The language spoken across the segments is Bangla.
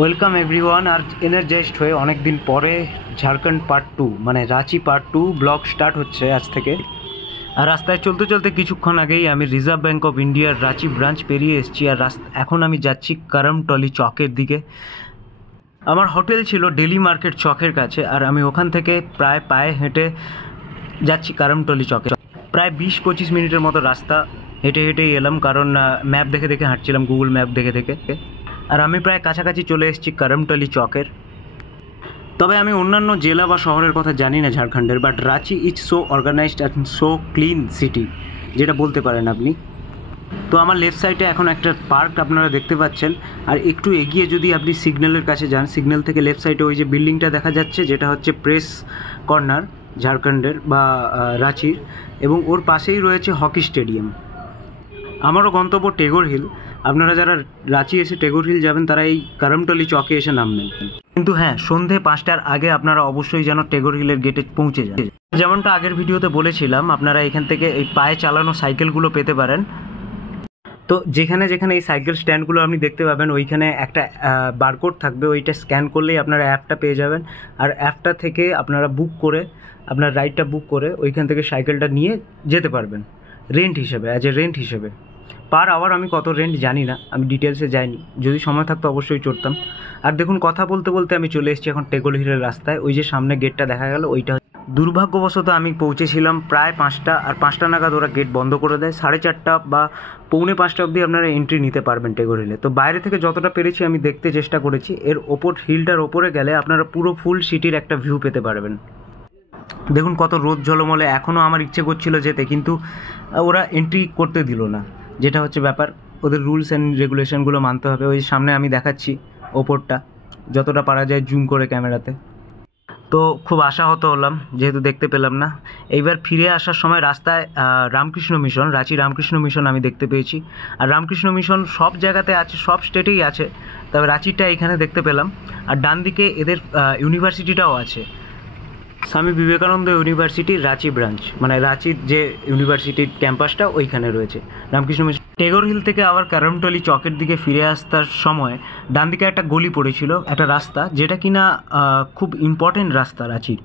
Welcome everyone. আর এনার্জাইজড হয়ে অনেক দিন পরে ঝাড়খণ্ড পার্ট 2 মানে রাঁচি পার্ট 2 ব্লগ স্টার্ট হচ্ছে আজ থেকে। আর রাস্তায় চলতে চলতে কিছুক্ষণ আগেই আমি রিজার্ভ ব্যাঙ্ক অফ ইন্ডিয়ার রাঁচি ব্রাঞ্চ পেরিয়ে এসেছি। আর এখন আমি যাচ্ছি করমটলি চকের দিকে। আমার হোটেল ছিল ডেলি মার্কেট চকের কাছে, আর আমি ওখান থেকে প্রায় পায়ে হেঁটে যাচ্ছি করমটলি চকে। প্রায় 20-25 মিনিটের মতো রাস্তা হেঁটে হেঁটেই এলাম, কারণ ম্যাপ দেখে দেখে হাঁটছিলাম, গুগল ম্যাপ দেখে দেখে। আর আমি প্রায় কাছাকাছি চলে এসেছি করমটলি চকের। তবে আমি অন্যান্য জেলা বা শহরের কথা জানি না ঝাড়খণ্ডের, but Ranchi is so organised and so clean city, যেটা বলতে পারেন আপনি। তো আমার লেফট সাইডে এখন একটা পার্ক আপনারা দেখতে পাচ্ছেন, আর একটু এগিয়ে যদি আপনি সিগন্যালের কাছে যান, সিগন্যাল থেকে লেফট সাইডে ওই যে বিল্ডিংটা দেখা যাচ্ছে, যেটা হচ্ছে প্রেস কর্নার ঝাড়খণ্ডের বা রাঁচির, এবং ওর পাশেই রয়েছে হকি স্টেডিয়াম। আমারও গন্তব্য টেগোর হিল। আপনারা যারা রাঁচি এসে টেগোর হিল যাবেন তারা এই করমটলি চকে এসে নামবেন, কিন্তু হ্যাঁ, সন্ধে 5টার আগে আপনারা অবশ্যই যেন টেগোর হিলের গেটে পৌঁছে যান। যেমনটা আগের ভিডিওতে বলেছিলাম, আপনারা এখান থেকে এই পায়ে চালানো সাইকেলগুলো পেতে পারেন। তো যেখানে যেখানে এই সাইকেল স্ট্যান্ডগুলো আপনি দেখতে পাবেন, ওইখানে একটা বারকোড থাকবে, ওইটা স্ক্যান করলেই আপনারা অ্যাপটা পেয়ে যাবেন। আর অ্যাপটা থেকে আপনারা বুক করে, আপনার রাইডটা বুক করে ওইখান থেকে সাইকেলটা নিয়ে যেতে পারবেন রেন্ট হিসেবে, অ্যাজ এ রেন্ট হিসেবে। পার আওয়ার আমি কত রেন্ট জানি না, আমি ডিটেলসে যাইনি, যদি সময় থাকতো অবশ্যই চড়তাম। আর দেখুন, কথা বলতে বলতে আমি চলে এসেছি এখন টেগোর হিলের রাস্তায়। ওই যে সামনে গেটটা দেখা গেল, ওইটা দুর্ভাগ্যবশত আমি পৌঁছেছিলাম প্রায় 5টা, আর 5টা নাগাদ ওরা গেট বন্ধ করে দেয়। 4:30 বা 4:45 অবধি আপনারা এন্ট্রি নিতে পারবেন টেগোর হিলে। তো বাইরে থেকে যতটা পেরেছি আমি দেখতে চেষ্টা করেছি। এর ওপর হিলটার ওপরে গেলে আপনারা পুরো ফুল সিটির একটা ভিউ পেতে পারবেন। দেখুন কত রোদ ঝলমলে। এখনও আমার ইচ্ছে করছিল যেতে, কিন্তু ওরা এন্ট্রি করতে দিল না, যেটা হচ্ছে ব্যাপার। ওদের রুলস অ্যান্ড রেগুলেশনগুলো মানতে হবে। ওই সামনে আমি দেখাচ্ছি ওপরটা, যতটা পারা যায় জুম করে ক্যামেরাতে। তো খুব আশাহত হলাম যেহেতু দেখতে পেলাম না। এইবার ফিরে আসার সময় রাস্তায় রামকৃষ্ণ মিশন, রাঁচি রামকৃষ্ণ মিশন আমি দেখতে পেয়েছি। আর রামকৃষ্ণ মিশন সব জায়গাতে আছে, সব স্টেটেই আছে, তবে রাঁচিটা এখানে দেখতে পেলাম। আর ডান দিকে এদের ইউনিভার্সিটিটাও আছে, স্বামী বিবেকানন্দ ইউনিভার্সিটি রাঁচি ব্রাঞ্চ, মানে রাঁচির যে ইউনিভার্সিটির ক্যাম্পাসটা ওইখানে রয়েছে রামকৃষ্ণ মিশন। টেগোর হিল থেকে আবার করমটলি চকের দিকে ফিরে আসার সময় ডান দিকে একটা গলি পড়েছিল, একটা রাস্তা, যেটা কিনা খুব ইম্পর্টেন্ট রাস্তা রাঁচির,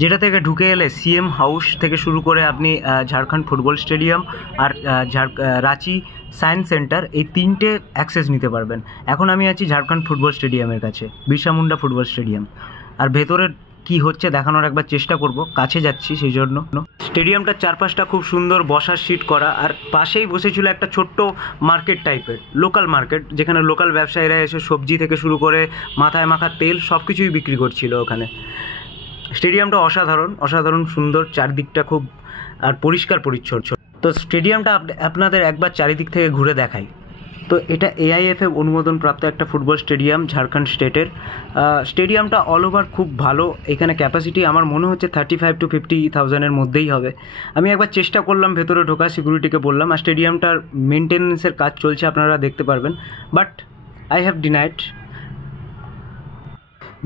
যেটা থেকে ঢুকে এলে সিএম হাউস থেকে শুরু করে আপনি ঝাড়খণ্ড ফুটবল স্টেডিয়াম আর রাঁচি সায়েন্স সেন্টার, এই 3টে অ্যাক্সেস নিতে পারবেন। এখন আমি আছি ঝাড়খণ্ড ফুটবল স্টেডিয়ামের কাছে, বিরসা মুন্ডা ফুটবল স্টেডিয়াম। আর ভেতরে কি হচ্ছে দেখানোর একবার চেষ্টা করব, কাছে যাচ্ছি সেই জন্য। স্টেডিয়ামটার চারপাশটা খুব সুন্দর, বসার সিট করা, আর পাশেই বসেছিল একটা ছোট্ট মার্কেট টাইপের, লোকাল মার্কেট, যেখানে লোকাল ব্যবসায়ীরা এসে সবজি থেকে শুরু করে মাথায় মাখা তেল সব কিছুই বিক্রি করছিল ওখানে। স্টেডিয়ামটা অসাধারণ, অসাধারণ সুন্দর, চারদিকটা খুব আর পরিষ্কার পরিচ্ছন্ন। তো স্টেডিয়ামটা আপনাদের একবার চারিদিক থেকে ঘুরে দেখাই। তো এটা AIFF অনুমোদনপ্রাপ্ত একটা ফুটবল স্টেডিয়াম ঝাড়খণ্ড স্টেটের। স্টেডিয়ামটা অল ওভার খুব ভালো। এখানে ক্যাপাসিটি আমার মনে হচ্ছে 35 to 50,000-এর মধ্যেই হবে। আমি একবার চেষ্টা করলাম ভেতরে ঢোকা, সিকিউরিটিকে বললাম। আর স্টেডিয়ামটার মেনটেন্যান্সের কাজ চলছে, আপনারা দেখতে পারবেন, বাট আই হ্যাভ ডিনাইড।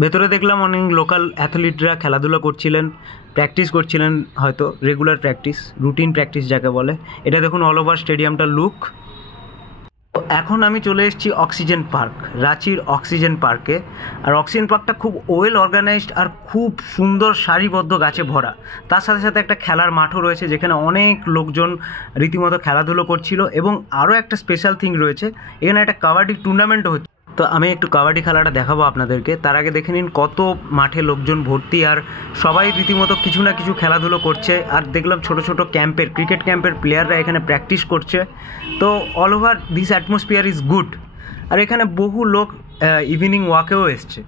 ভেতরে দেখলাম অনেক লোকাল অ্যাথলিটরা খেলাধুলা করছিলেন, প্র্যাকটিস করছিলেন, হয়তো রেগুলার প্র্যাকটিস, রুটিন প্র্যাকটিস যাকে বলে। এটা দেখুন অল ওভার স্টেডিয়ামটার লুক। এখন আমি চলে এসেছি অক্সিজেন পার্ক, রাঁচির অক্সিজেন পার্কে। আর অক্সিজেন পার্কটা খুব ওয়েল অর্গানাইজড আর খুব সুন্দর সারিবদ্ধ গাছে ভরা। তার সাথে সাথে একটা খেলার মাঠও রয়েছে, যেখানে অনেক লোকজন রীতিমতো খেলাধুলো করছিল। এবং আরও একটা স্পেশাল থিং রয়েছে, এখানে একটা কাবাডি টুর্নামেন্টও হচ্ছে। তো আমি একটু কাবাডি খেলাটা দেখাবো আপনাদেরকে, তার আগে দেখে নিন কত মাঠে লোকজন ভর্তি, আর সবাই রীতিমতো কিছু না কিছু খেলাধুলো করছে। আর দেখলাম ছোট ছোট ক্যাম্পের, ক্রিকেট ক্যাম্পের প্লেয়াররা এখানে প্র্যাকটিস করছে। তো all over this atmosphere is good. আর এখানে বহু লোক ইভিনিং ওয়াকেও এসছে।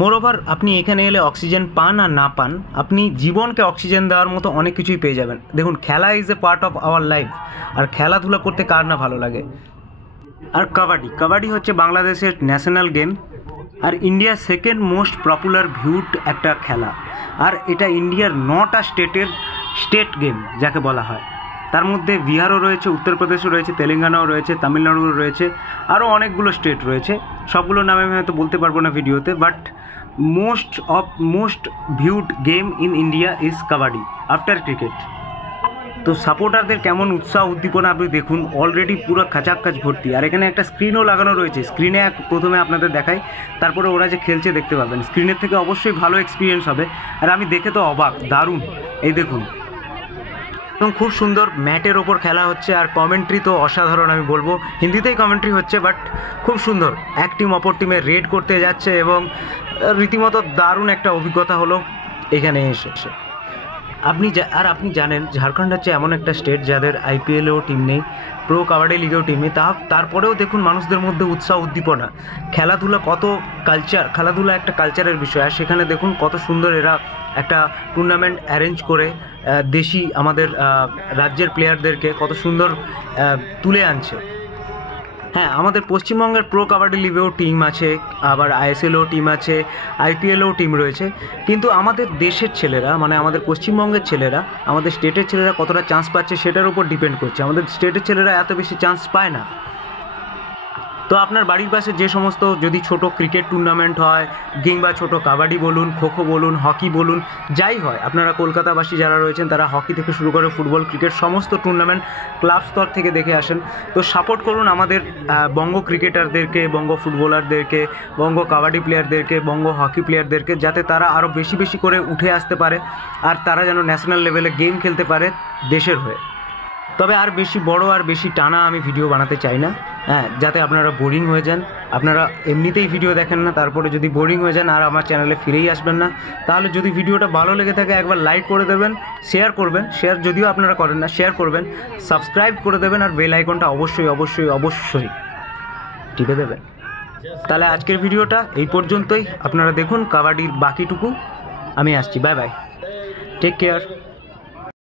মোরওভার আপনি এখানে এলে অক্সিজেন পান আর না পান, আপনি জীবনকে অক্সিজেন দেওয়ার মতো অনেক কিছুই পেয়ে যাবেন। দেখুন, খেলা is a part of our life, আর খেলাধুলা করতে কার না ভালো লাগে। আর কাবাডি হচ্ছে বাংলাদেশের ন্যাশনাল গেম, আর ইন্ডিয়ার সেকেন্ড মোস্ট পপুলার ভিউড একটা খেলা। আর এটা ইন্ডিয়ার 9টা স্টেটের স্টেট গেম যাকে বলা হয়। তার মধ্যে বিহারও রয়েছে, উত্তরপ্রদেশও রয়েছে, তেলেঙ্গানাও রয়েছে, তামিলনাড়ুও রয়েছে, আরও অনেকগুলো স্টেট রয়েছে। সবগুলোর নামে আমি হয়তো বলতে পারবো না ভিডিওতে, but most viewed game in India is kabaddi after cricket. তো সাপোর্টারদের কেমন উৎসাহ উদ্দীপনা আপনি দেখুন, অলরেডি পুরো খাচাক্কাচ ভর্তি। আর এখানে একটা স্ক্রিনও লাগানো রয়েছে, স্ক্রিনে প্রথমে আপনাদের দেখাই, তারপরে ওরা যে খেলছে দেখতে পাবেন। স্ক্রিনের থেকে অবশ্যই ভালো এক্সপিরিয়েন্স হবে। আর আমি দেখে তো অবাক, দারুণ। এই দেখুন, এবং খুব সুন্দর ম্যাটের ওপর খেলা হচ্ছে। আর কমেন্ট্রি তো অসাধারণ, আমি বলবো হিন্দিতেই কমেন্ট্রি হচ্ছে, বাট খুব সুন্দর। এক টিম অপর টিমে রেড করতে যাচ্ছে এবং রীতিমতো দারুণ একটা অভিজ্ঞতা হলো এখানে এসে। আপনি জানেন ঝাড়খণ্ড হচ্ছে এমন একটা স্টেট যাদের আইপিএলেও টিম নেই, প্রো কাবাডি লিগেও টিম নেই। তারপরেও দেখুন মানুষদের মধ্যে উৎসাহ উদ্দীপনা। খেলাধুলা কত কালচার, খেলাধুলা একটা কালচারের বিষয়। আর সেখানে দেখুন কত সুন্দর এরা একটা টুর্নামেন্ট অ্যারেঞ্জ করে দেশি আমাদের রাজ্যের প্লেয়ারদেরকে কত সুন্দর তুলে আনছে। হ্যাঁ, আমাদের পশ্চিমবঙ্গের প্রো কাবাডি লিগেও টিম আছে, আবার আইএসএলও টিম আছে, আইপিএলও টিম রয়েছে। কিন্তু আমাদের দেশের ছেলেরা, মানে আমাদের পশ্চিমবঙ্গের ছেলেরা, আমাদের স্টেটের ছেলেরা কতটা চান্স পাচ্ছে সেটার উপর ডিপেন্ড করছে। আমাদের স্টেটের ছেলেরা এত বেশি চান্স পায় না। তো আপনার বাড়ির পাশে যে সমস্ত যদি ছোট ক্রিকেট টুর্নামেন্ট হয়, কিংবা ছোট কাবাডি বলুন, খোখো বলুন, হকি বলুন, যাই হয়, আপনারা কলকাতাবাসী যারা রয়েছেন তারা হকি থেকে শুরু করে ফুটবল, ক্রিকেট সমস্ত টুর্নামেন্ট ক্লাব স্তর থেকে দেখে আসেন। তো সাপোর্ট করুন আমাদের বঙ্গ ক্রিকেটারদেরকে, বঙ্গ ফুটবলারদেরকে, বঙ্গ কাবাডি প্লেয়ারদেরকে, বঙ্গ হকি প্লেয়ারদেরকে, যাতে তারা আরও বেশি বেশি করে উঠে আসতে পারে আর তারা যেন ন্যাশনাল লেভেলে গেম খেলতে পারে দেশের হয়ে। তবে আর বেশি বড় আর বেশি টানা আমি ভিডিও বানাতে চাই না, হ্যাঁ, যাতে আপনারা বোরিং হয়ে যান। আপনারা এমনিতেই ভিডিও দেখেন না, তারপরে যদি বোরিং হয়ে যান আর আমার চ্যানেলে ফিরেই আসবেন না। তাহলে যদি ভিডিওটা ভালো লেগে থাকে একবার লাইক করে দেবেন, শেয়ার করবেন, শেয়ার যদিও আপনারা করেন না, শেয়ার করবেন, সাবস্ক্রাইব করে দেবেন, আর বেল আইকনটা অবশ্যই অবশ্যই অবশ্যই টিপে দেবেন। তাহলে আজকের ভিডিওটা এই পর্যন্তই। আপনারা দেখুন কাবাডির বাকিটুকু। আমি আসছি, বাই বাই, টেক কেয়ার।